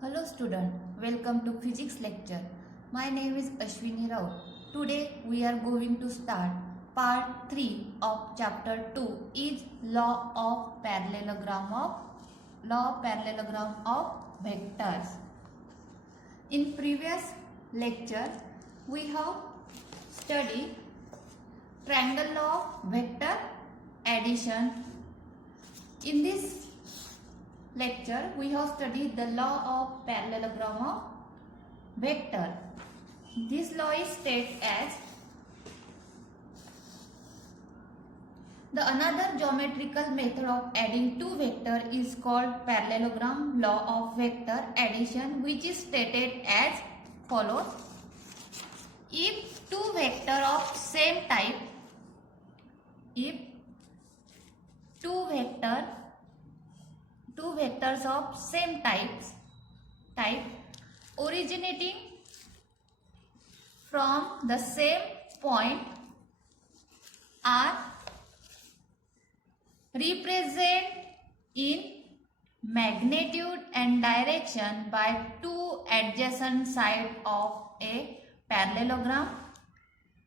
Hello student, welcome to physics lecture. My name is Ashwini Rao. Today we are going to start part 3 of chapter 2 is law of parallelogram of vectors. In previous lecture we have studied triangle law of vector addition. In this lecture we have studied the law of parallelogram of vector. This law is stated as the another geometrical method of adding two vector is called parallelogram law of vector addition, which is stated as follows. If two vector of same type, two vectors of same type originating from the same point are represented in magnitude and direction by two adjacent sides of a parallelogram,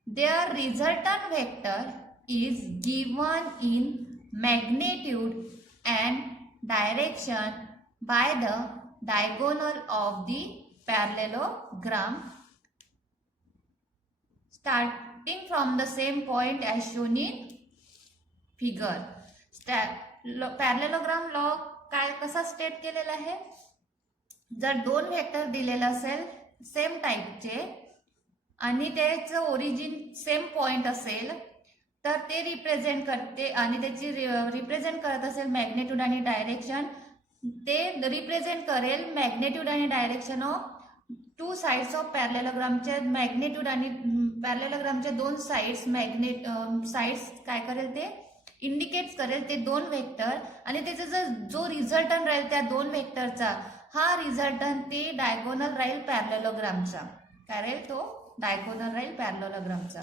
their resultant vector is given in magnitude and direction by the diagonal of the parallelogram starting from the same point as shown in figure. Parallelogram law काय कसा state केलेला आहे, जर दोन vector दिलेला असेल same टाइपचे आणि त्याचं ओरिजिन सेम पॉइंट असेल तर ते रिप्रेझेंट करते आणि त्याची रिप्रेझेंट करत असेल मॅग्नेट्यूड आणि डायरेक्शन, ते रिप्रेझेंट करेल मॅग्नेट्यूड आणि direction of two sides of पॅरलेलोग्रामचे मॅग्नेट्यूड आणि पॅरलेलोग्रामचे दोन साइड्स साइड्स काय करेल ते इंडिकेट करेल ते दोन वेक्टर आणि त्याचा जो रिझल्टंट राहील त्या दोन वेक्टरचा हा रिझल्टंट ते डायगोनल राहील पॅरलेलोग्रामचा, काय राहील तो डायगोनल राहील पॅरलेलोग्रामचा.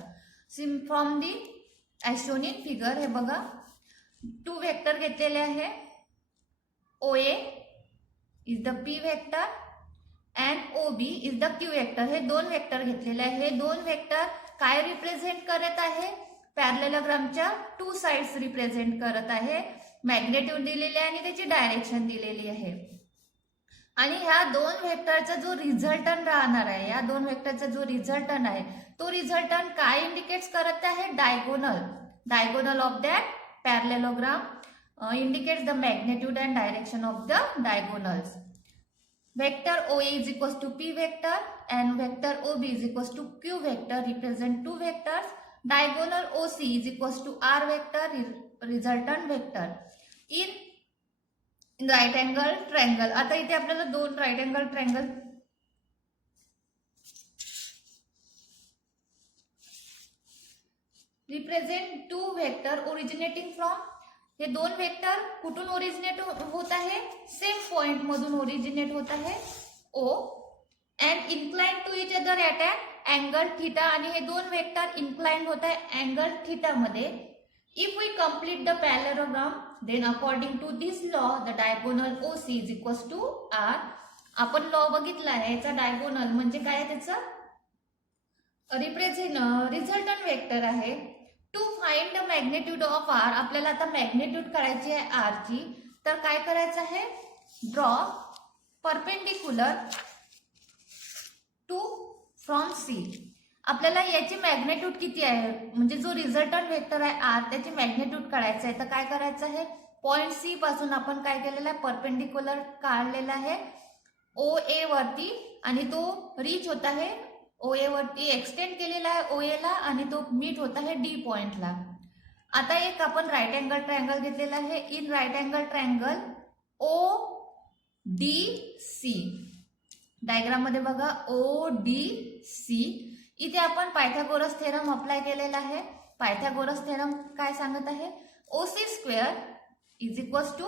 From the as shown in figure हे बघा टू वेक्टर घेतलेले आहे. OA is the P vector and OB is the Q vector. हे दोन वेक्टर घेतलेले आहे. हे दोन वेक्टर काय रिप्रेझेंट करत आहे, पॅरलेलोग्रामच्या टू साइड्स रिप्रेझेंट करत आहे. मॅग्नेट्यूड दिलेले आहे आणि त्याची डायरेक्शन दिलेली आहे. आणि ह्या दोन वेक्टरचा जो रिझल्टंट राहणार आहे, या दोन वेक्टरचा जो रिझल्टंट आहे तो रिझल्टंट काय इंडिकेट्स करत आहे, diagonal of that parallelogram indicates the magnitude and direction of the diagonals. Vector OA is equals to P vector and vector OB is equals to Q vector represent two vectors. Diagonal OC is equals to R vector resultant vector in right angle triangle. आता इथे आपल्याला दोन right angle triangle represent two vector originating from, हे दोन vector कुठून originate होत आहे, same point मधून ओरिजिनेट होत आहे O and incline to each other at angle theta, आणि हे दोन वेक्टर इन्क्लाइन होत आहे अँगल थीटा मध्ये. If we complete the parallelogram then according to this law the diagonal OC is equals to R. आपण law बघितला आहे, याचा डायगोनल म्हणजे काय, त्याचा रिझल्टंट वेक्टर आहे. To find the magnitude of R, आपल्याला आता मॅग्नेट्यूड काढायची आहे R ची, तर काय करायचं आहे, draw perpendicular to from C. आपल्याला याची मॅग्नेट्यूड किती आहे, म्हणजे जो रिझल्टंट वेक्टर आहे R त्याची मॅग्नेट्यूड काढायचं आहे. तर काय करायचं आहे, पॉइंट C पासून आपण काय केलेलं आहे, परपेंडिक्युलर काढलेला आहे OA वरती आणि तो रीच होत आहे OA वरती, एक्सटेंड केलेला आहे OA ला आणि तो मीट होत आहे D पॉइंटला. आता एक आपण राईट अँगल ट्रायंगल घेतलेला आहे. In right angle triangle ODC diagram मध्ये बघा ODC. इथे आपण पायथागोरस थेरम अप्लाय केलेला आहे. पायथागोरस थेरम काय सांगत आहे, OC square is equals to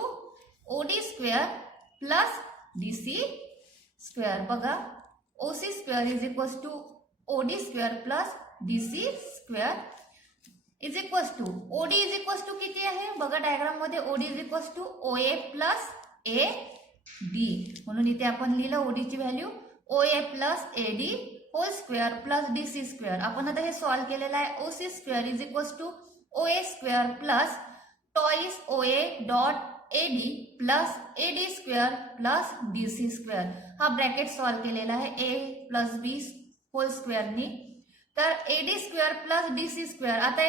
OD square plus DC square. बघा OC square is equals to OD square plus DC square is equals to OD is equals to किती आहे बघा diagram मध्ये OD is equals to OA plus A D. म्हणून इथे आपण लिहिलं ओडीची value OA plus AD whole square plus DC square. आपण आता हे सॉल्व्ह केलेलं आहे. OC square is equals to OA square plus twice OA dot AD plus AD square plus DC square. हा ब्रॅकेट सॉल्व्ह केलेला आहे A प्लस B होल स्क्वेअरनी. तर AD square plus DC square. आता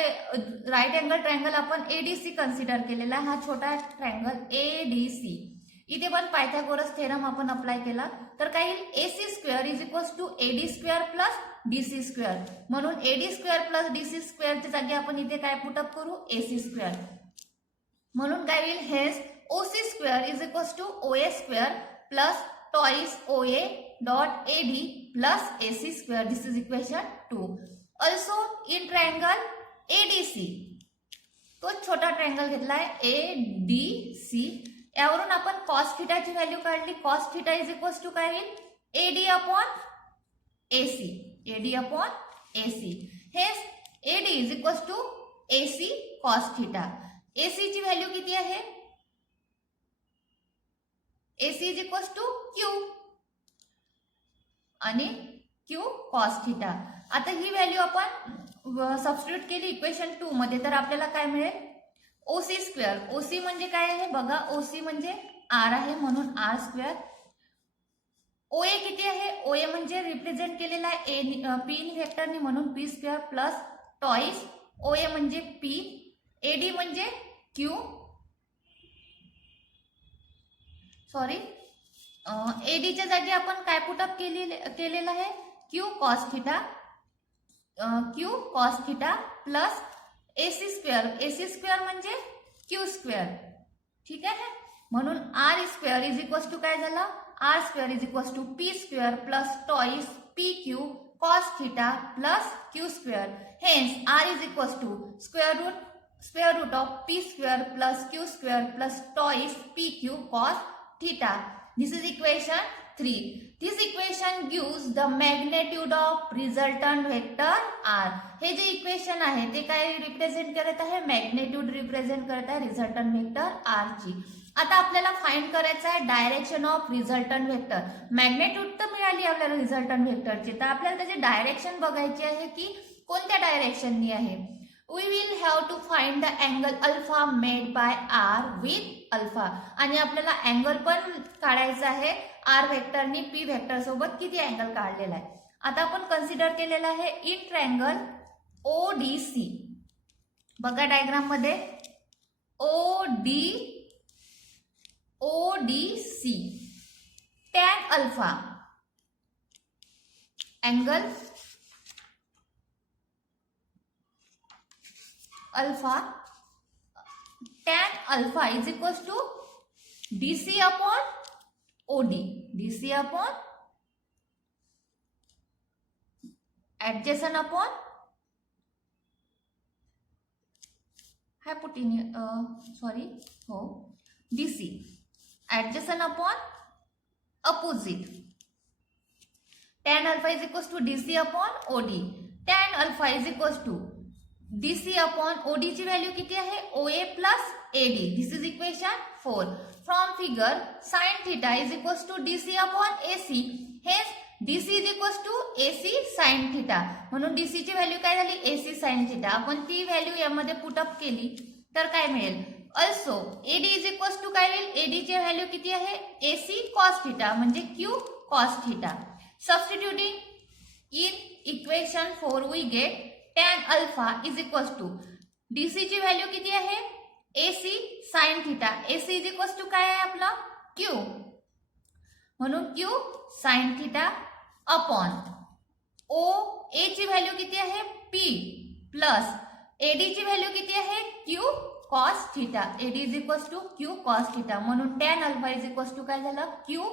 राईट अँगल ट्रायंगल आपण ADC consider केलेला आहे. हा छोटा ट्रायंगल ADC. इथे पण पायथागोरस थेरम आपण अप्लाय केला तर काय येईल AC square is equals to AD square plus DC square. म्हणून AD स्क्वेअर प्लस DC स्क्वेअरच्या जागी आपण इथे काय पुटअप करू AC स्क्वेअर. म्हणून काय होईल हेच OC square is equals to OA square plus twice OA dot AD plus AC square. This is equation 2. Also in triangle ADC तो छोटा ट्रायंगल घेतला आहे ADC. यावरून आपण कॉस थिटाची व्हॅल्यू काढली. Cos theta is equals to काय होईल AD upon AC. AD upon AC. हेच AD is equals to AC cos theta. AC ची व्हॅल्यू किती आहे AC is equals to Q आणि Q कॉस थिटा. आता ही व्हॅल्यू आपण सबस्टिट्यूट केली इक्वेशन 2 मध्ये तर आपल्याला काय मिळेल OC स्क्वेअर. OC म्हणजे काय आहे बघा. OC म्हणजे R आहे म्हणून R स्क्वेअर. OA किती आहे OA म्हणजे रिप्रेझेंट केलेला आहे P व्हेक्टरनी म्हणून P square plus twice OA म्हणजे P. AD म्हणजे Q सॉरी AD च्या जागी आपण काय पुटअप केलेलं आहे Q cos theta. Q cos theta plus AC square. AC square म्हणजे Q स्क्वेअर. ठीक आहे. म्हणून R square is equals to काय झालं R square is equals to P square plus twice PQ cos theta plus Q square. Hence R is equals to square root of P square plus Q square plus twice PQ cos theta. This is equation 3. This equation gives the magnitude of resultant vector R. हे जे equation आहे ते काय represent करत आहे magnitude represent करत आहे resultant vector R ची. आता आपल्याला फाइंड करायचं आहे direction of resultant vector. Magnitude तर मिळाली आपल्याला रिझल्टंट व्हेक्टरची तर आपल्याला त्याची डायरेक्शन बघायची आहे की कोणत्या डायरेक्शननी आहे. We will have to find the angle alpha made by R with alpha. आणि आपल्याला अँगल पण काढायचा आहे R व्हेक्टरनी P व्हेक्टर सोबत किती अँगल काढलेला आहे. आता आपण कन्सिडर केलेला आहे इन ट्रायंगल ODC. बघा डायग्राम मध्ये ODC tan alpha angle alpha tan alpha is equals to DC upon OD. DC upon adjacent upon DC adjacent upon opposite. tan alpha is equals to DC upon OD. tan alpha is equals to DC upon OD ची value किती आहे OA plus AD. This is equation 4. From figure sine theta is equals to DC upon AC. हेच DC is equals to AC sine theta. म्हणून DC ची value काय झाली AC sine theta. आपण ती व्हॅल्यू यामध्ये पुटअप केली तर काय मिळेल. Also AD is equals to काय होईल AD ची व्हॅल्यू किती आहे AC कॉस थिटा म्हणजे Q cos theta. Substituting in equation 4 we get tan alpha is equals to DC ची व्हॅल्यू किती आहे AC sine theta. AC is equals to काय आहे आपला Q म्हणून Q sine theta upon OA ची value किती आहे P प्लस AD ची व्हॅल्यू किती आहे Q cos theta. AD is equals to Q cos theta. म्हणून tan alpha is equals to काय झालं Q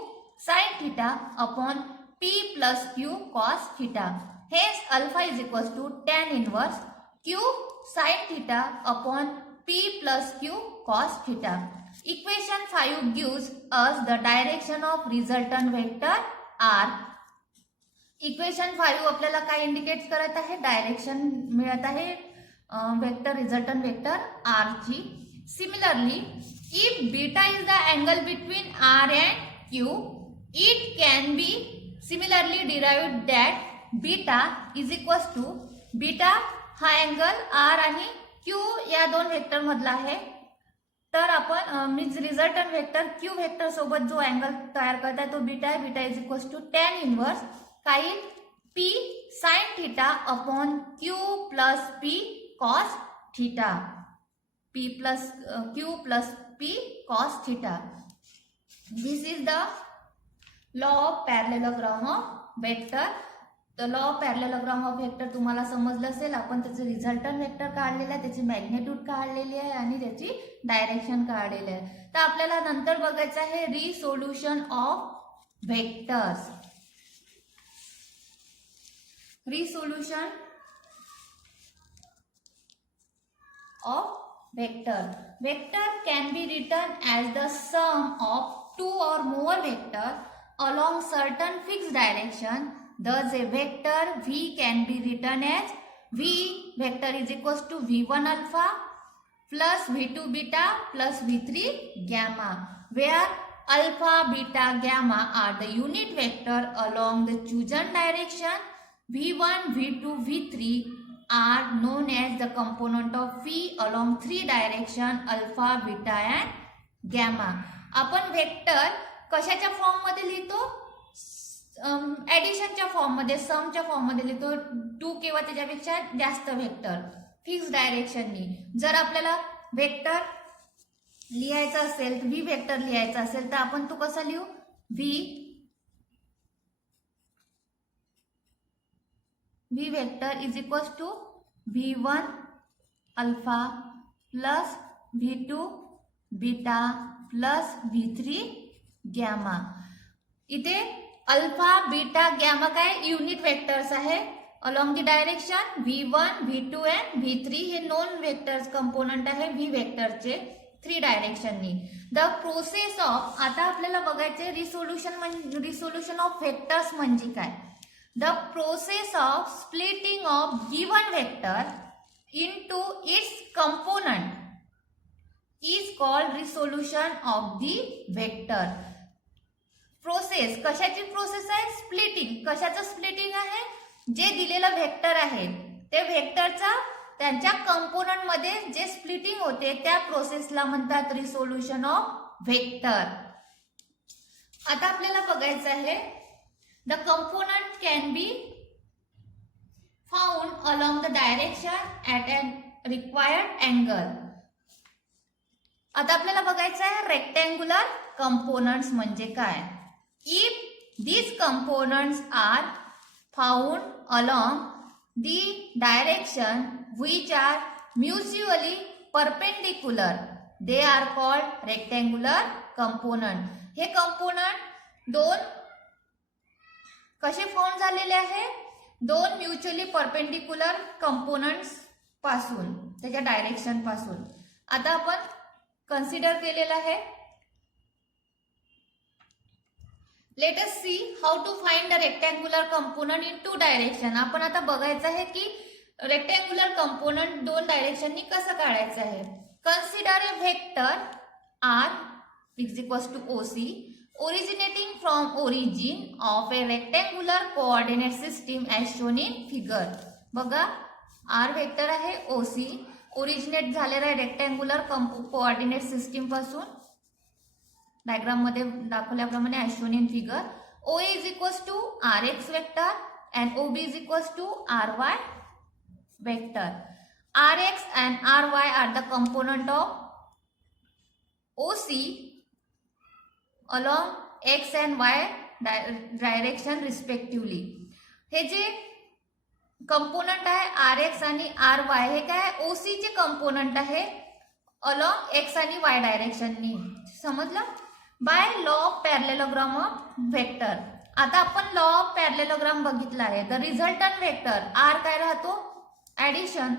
sine theta upon P plus Q cos theta. हेच alpha is equals to tan inverse Q sine theta upon P plus Q cos theta. Equation 5 gives us the direction of resultant vector R. Equation 5 आपल्याला काय indicate करत आहे direction मिळत आहे vector resultant vector R ची. Similarly if beta is the angle between R and Q. It can be similarly derived that beta is equals to beta हा angle R आणि Q या दोन व्हेक्टर मधला आहे. तर आपण means resultant vector Q vector सोबत जो अँगल तयार करताय तो बीटा आहे. Beta is equals to tan inverse काही P sine theta upon Q plus P cos theta. P plus Q plus P cos theta. This is the law of parallelogram of vector. तर law of parallelogram of vector तुम्हाला समजलं असेल. आपण त्याचे resultant vector काढलेलं आहे, त्याची magnitude काढलेली आहे आणि त्याची डायरेक्शन काढलेली आहे. तर आपल्याला नंतर बघायचं आहे resolution of vectors. Resolution of vector. Vector can be written as the sum of two or more vector along certain fixed direction. Thus a vector v can be written as v vector is equals to v1 alpha plus v2 beta plus v3 gamma, where alpha, beta, gamma are the unit vector along the chosen direction. v1, v2, v3 are known as the component of v along three direction alpha, beta and gamma. आपण vector कशाच्या form मध्ये लिहितो? ऍडिशनच्या form मध्ये, समच्या form मध्ये लिहितो. To किंवा त्याच्यापेक्षा जास्त वेक्टर फिक्स डायरेक्शननी. जर आपल्याला वेक्टर लिहायचं असेल, व्ही वेक्टर लिहायचं असेल तर आपण तो कसा लिहू? V vector is equals to v1 alpha plus v2 beta plus v3 gamma. इथे अल्फा, बीटा, गॅमा काय युनिट वेक्टर्स आहे along the direction. v1, v2 and v3 हे नॉन वेक्टर्स कंपोनंट आहे व्ही वेक्टरचे थ्री डायरेक्शननी. द प्रोसेस ऑफ, आता आपल्याला बघायचे रिसोल्युशन ऑफ वेक्टर्स म्हणजे काय. The process of splitting of given vector into its component is called resolution of the vector. Process कशाची प्रोसेस आहे? स्प्लिटिंग. कशाचं स्प्लिटिंग आहे? जे दिलेलं वेक्टर आहे ते वेक्टरचा त्यांच्या कंपोनंट मध्ये जे स्प्लिटिंग होते त्या प्रोसेसला म्हणतात रिसोल्युशन ऑफ वेक्टर. आता आपल्याला बघायचं आहे the component can be found along the direction at an required angle. आता आपल्याला बघायचं आहे रेक्टँग्युलर कंपोनंट्स म्हणजे काय. If these components are found along the direction which are mutually perpendicular, they are called rectangular component. हे component दोन कसे found झालेले आहे? दोन म्युच्युअली परपेंडिक्युलर कंपोनंट्स पासून, त्याच्या डायरेक्शन पासून. आता आपण कन्सिडर केलेलं आहे. Let us see how to find the rectangular component in two direction. आपण आता बघायचं आहे की रेक्टँग्युलर कंपोनंट दोन डायरेक्शननी कसं काढायचं आहे. Consider a vector R is equals to OC originating from origin of a rectangular coordinate system as shown in figure. बघा आर वेक्टर आहे ओसी, ओरिजिनेट झालेला आहे रेक्टँग्युलर कोऑर्डिनेट सिस्टीम पासून. डायग्राम मध्ये दाखवल्याप्रमाणे as shown in figure. OA is equals to RX vector and OB is equals to RY vector. RX and RY are the component of OC along X and Y direction respectively. हे जे component आहे RX आणि RY हे काय OC चे component आहे along X आणि Y डायरेक्शननी. समजलं? By law of parallelogram of vector. आता आपण लॉ ऑफ पॅरलेलोग्राम बघितला आहे. द रिझल्टंट वेक्टर आर काय राहतो? Addition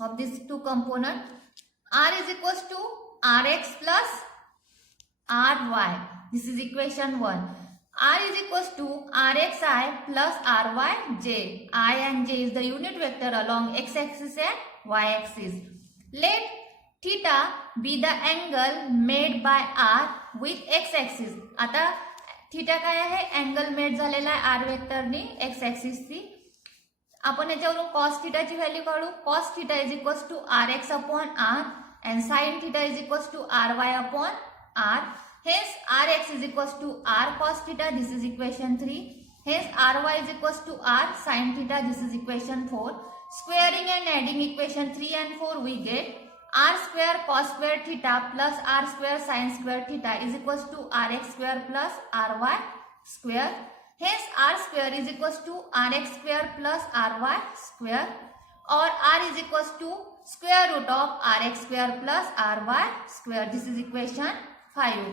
of this two component. R is equals to RX प्लस RY. This is equation 1. R is equals to RXI plus RYJ. I and J is the unit vector along x-axis and y-axis. Let theta be the angle made by R with X axis. आता theta काय आहे, angle made झालेला आहे R वेक्टरनी x ऍक्सिसची. आपण याच्यावरून cos थिटाची value काढू. Cos theta is equals to R X upon R and sine theta is equals to R Y upon R. हेच R X is equals to R cos theta, this is equation 3. हेच R Y is equals to R sine theta, this is equation 4. Squaring and adding equation 3 and 4 we get r square cos square theta plus r square sin square theta is equals to rx square plus ry square. Hence r square is equals to rx square plus ry square or r is equals to square root of rx square plus ry square. This is equation 5.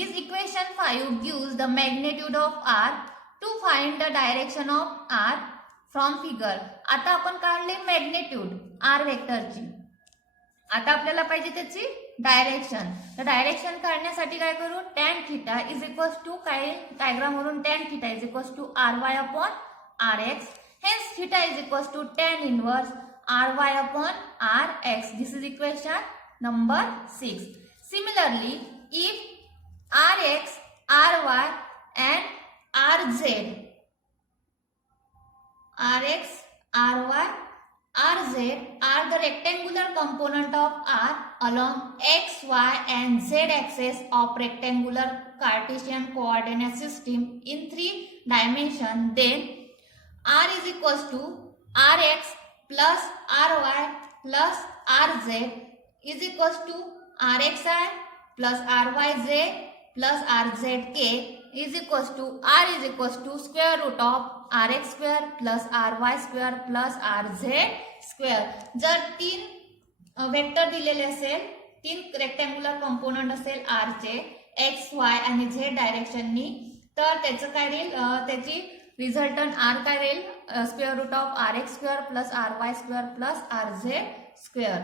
This equation 5 gives the magnitude of r. To find the direction of r from figure. आता आपण काढले magnitude R वेक्टरची. आता आपल्याला पाहिजे त्याची direction. तर direction काढण्यासाठी काय करू, tan theta is equals to काय, डायग्राम वरून tan theta is equals to R Y upon R X. Hence theta is equals to tan inverse R Y upon R X. This is equation number 6. Similarly if R X, R Y and R Z, Rx, Ry, Rz are the rectangular component of R along x, y and z axis of rectangular Cartesian coordinate system in 3 dimensions, then R is equals to Rx plus Ry plus Rz is equals to Rxi plus Ryz plus Rzk is equals to R is equals to square root of Rx square plus Ry square plus Rz square. जर 3 vector दिलेले असेल, 3 rectangular component असेल R चे X Y आणि Z डायरेक्शननी, तर त्याचं काय राहील, त्याची रिझल्टंट आर काय राहील, square root of Rx square plus Ry square plus Rz square.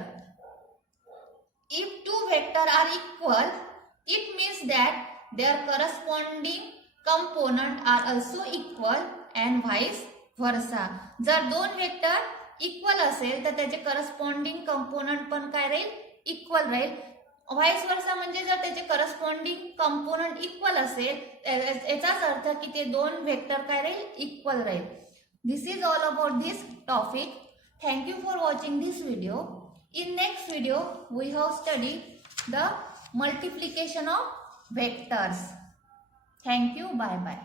If two vectors are equal, it means that their corresponding component are also equal and vice versa. जर दोन वेक्टर इक्वल असेल तर त्याचे corresponding component पण काय राहील, equal राहील. Vice वर्सा म्हणजे जर त्याचे करस्पॉन्डिंग कंपोनंट इक्वल असेल याचाच अर्थ की ते दोन वेक्टर काय राहील, इक्वल राहील. This is all about this topic. Thank you for watching this video. In next video we have studied the multiplication of vectors. Thank you. Bye bye.